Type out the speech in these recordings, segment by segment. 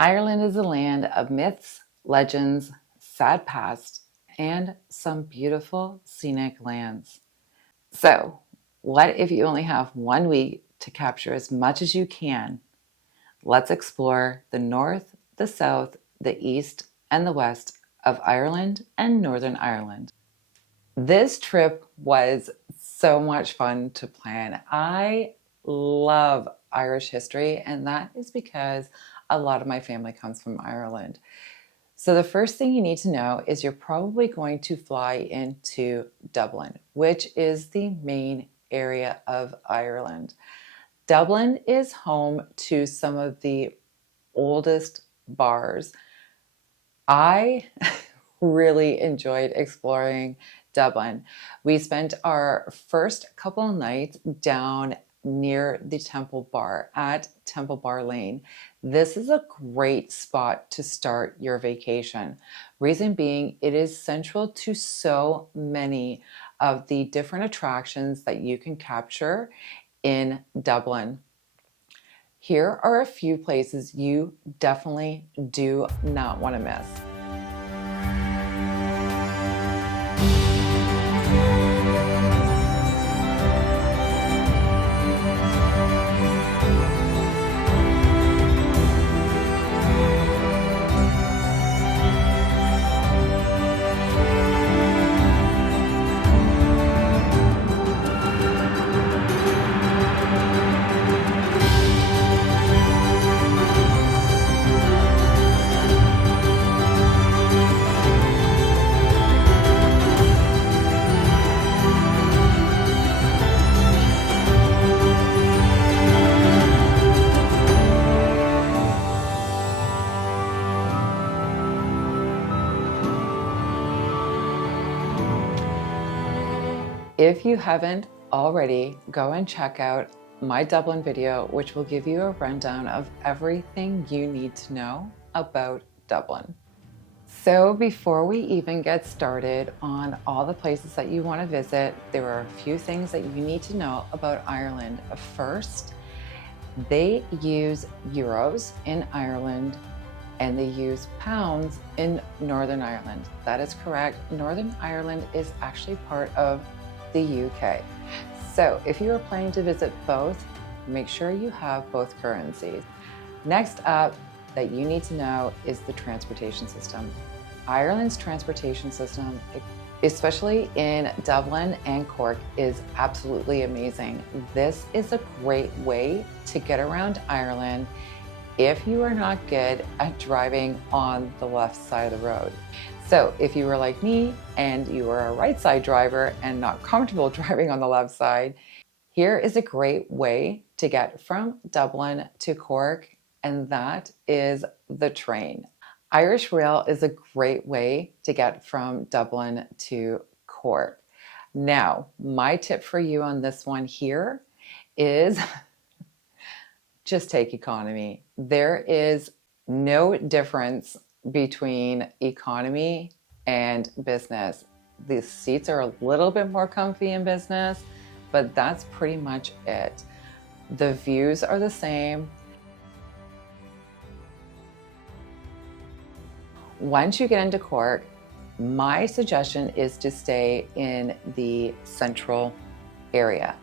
Ireland is a land of myths, legends, sad past, and some beautiful scenic lands. So, what if you only have 1 week to capture as much as you can? Let's explore the north, the south, the east, and the west of Ireland and Northern Ireland. This trip was so much fun to plan. I love Irish history, and that is because a lot of my family comes from Ireland. So the first thing you need to know is you're probably going to fly into Dublin, which is the main area of Ireland. Dublin is home to some of the oldest bars. I really enjoyed exploring Dublin. We spent our first couple of nights down near the Temple Bar at Temple Bar Lane. This is a great spot to start your vacation. Reason being, it is central to so many of the different attractions that you can capture in Dublin. Here are a few places you definitely do not want to miss. If you haven't already, go and check out my Dublin video, which will give you a rundown of everything you need to know about Dublin. So before we even get started on all the places that you want to visit, there are a few things that you need to know about Ireland. First, they use euros in Ireland and they use pounds in Northern Ireland. That is correct. Northern Ireland is actually part of the UK. So if you are planning to visit both, make sure you have both currencies. Next up that you need to know is the transportation system. Ireland's transportation system, especially in Dublin and Cork, is absolutely amazing. This is a great way to get around Ireland if you are not good at driving on the left side of the road. So if you were like me and you are a right side driver and not comfortable driving on the left side, here is a great way to get from Dublin to Cork, and that is the train. Irish Rail is a great way to get from Dublin to Cork. Now, my tip for you on this one here is just take economy. There is no difference between economy and business. The seats are a little bit more comfy in business, but that's pretty much it. The views are the same. Once you get into Cork, my suggestion is to stay in the central area.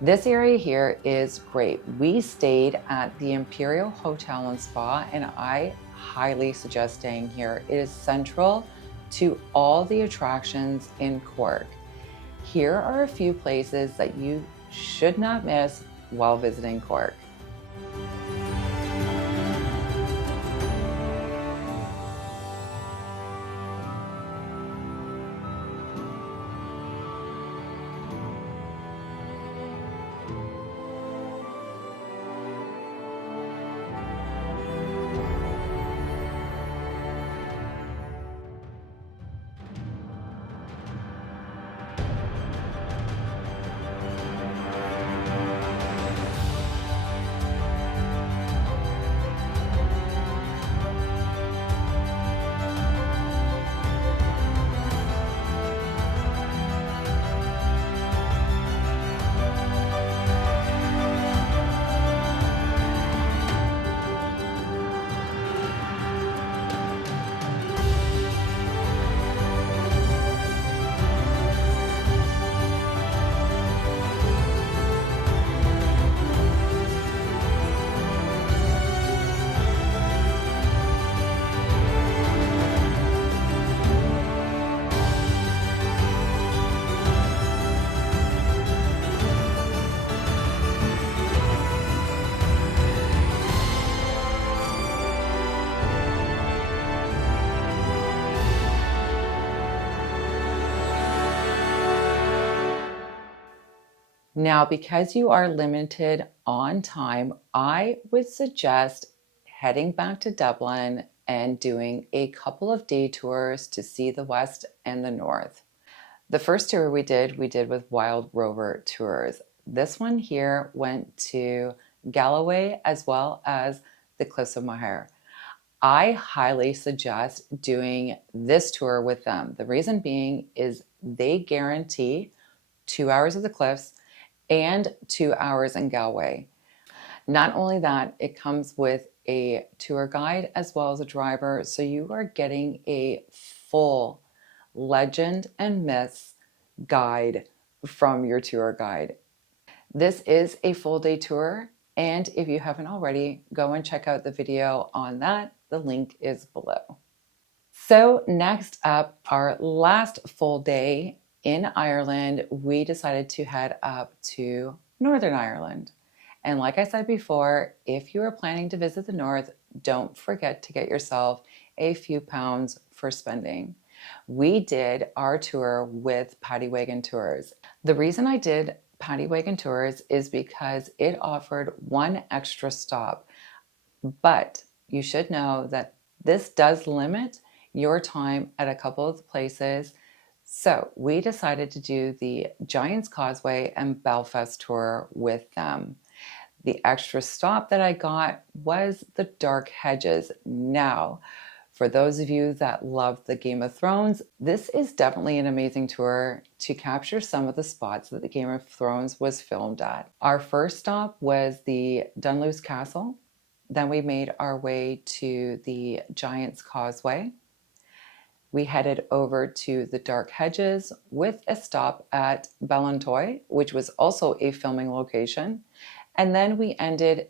This area here is great. We stayed at the Imperial Hotel and Spa, and I highly suggest staying here. It is central to all the attractions in Cork. Here are a few places that you should not miss while visiting Cork. Now, because you are limited on time, I would suggest heading back to Dublin and doing a couple of day tours to see the West and the North. The first tour we did with Wild Rover Tours. This one here went to Galway as well as the Cliffs of Moher. I highly suggest doing this tour with them. The reason being is they guarantee 2 hours of the cliffs and 2 hours in Galway. Not only that, it comes with a tour guide as well as a driver, so you are getting a full legend and myths guide from your tour guide. This is a full day tour, and if you haven't already, go and check out the video on that. The link is below. So next up, our last full day in Ireland, we decided to head up to Northern Ireland. And like I said before, if you are planning to visit the North, don't forget to get yourself a few pounds for spending. We did our tour with Paddy Wagon Tours. The reason I did Paddy Wagon Tours is because it offered one extra stop. But you should know that this does limit your time at a couple of the places. So we decided to do the Giant's Causeway and Belfast tour with them. The extra stop that I got was the Dark Hedges. Now, for those of you that love the Game of Thrones, this is definitely an amazing tour to capture some of the spots that the Game of Thrones was filmed at. Our first stop was the Dunluce Castle. Then we made our way to the Giant's Causeway. We headed over to the Dark Hedges with a stop at Ballintoy, which was also a filming location. And then we ended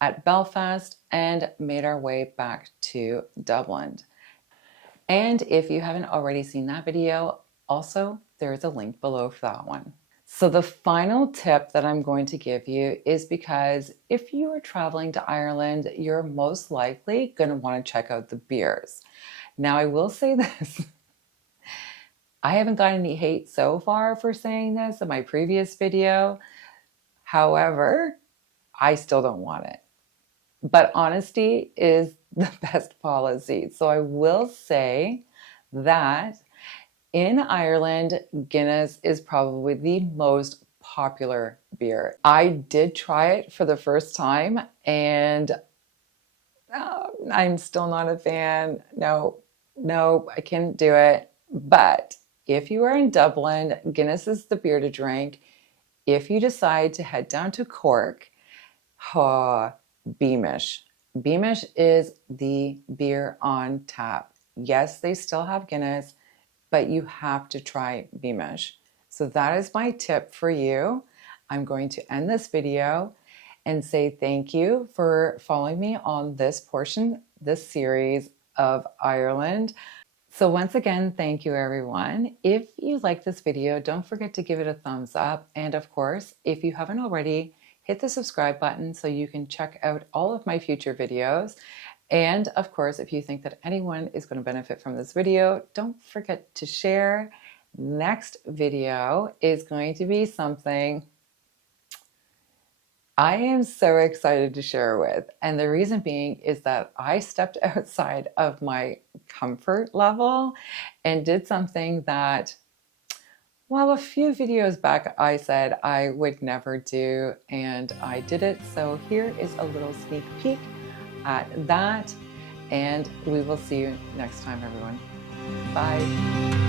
at Belfast and made our way back to Dublin. And if you haven't already seen that video, also there's a link below for that one. So the final tip that I'm going to give you is because if you are traveling to Ireland, you're most likely going to want to check out the beers. Now, I will say this. I haven't got any hate so far for saying this in my previous video. However, I still don't want it. But honesty is the best policy. So I will say that in Ireland, Guinness is probably the most popular beer. I did try it for the first time and I'm still not a fan. No, I can't do it. But if you are in Dublin, Guinness is the beer to drink. If you decide to head down to Cork, Beamish. Beamish is the beer on tap. Yes, they still have Guinness, but you have to try Beamish. So that is my tip for you. I'm going to end this video and say thank you for following me on this portion, this series of Ireland. So once again, thank you everyone. If you like this video, don't forget to give it a thumbs up. And of course, if you haven't already, hit the subscribe button so you can check out all of my future videos. And of course, if you think that anyone is going to benefit from this video, don't forget to share. Next video is going to be something I am so excited to share with. And the reason being is that I stepped outside of my comfort level and did something that, well, a few videos back I said I would never do, and I did it. So here is a little sneak peek at that, and we will see you next time, everyone. Bye.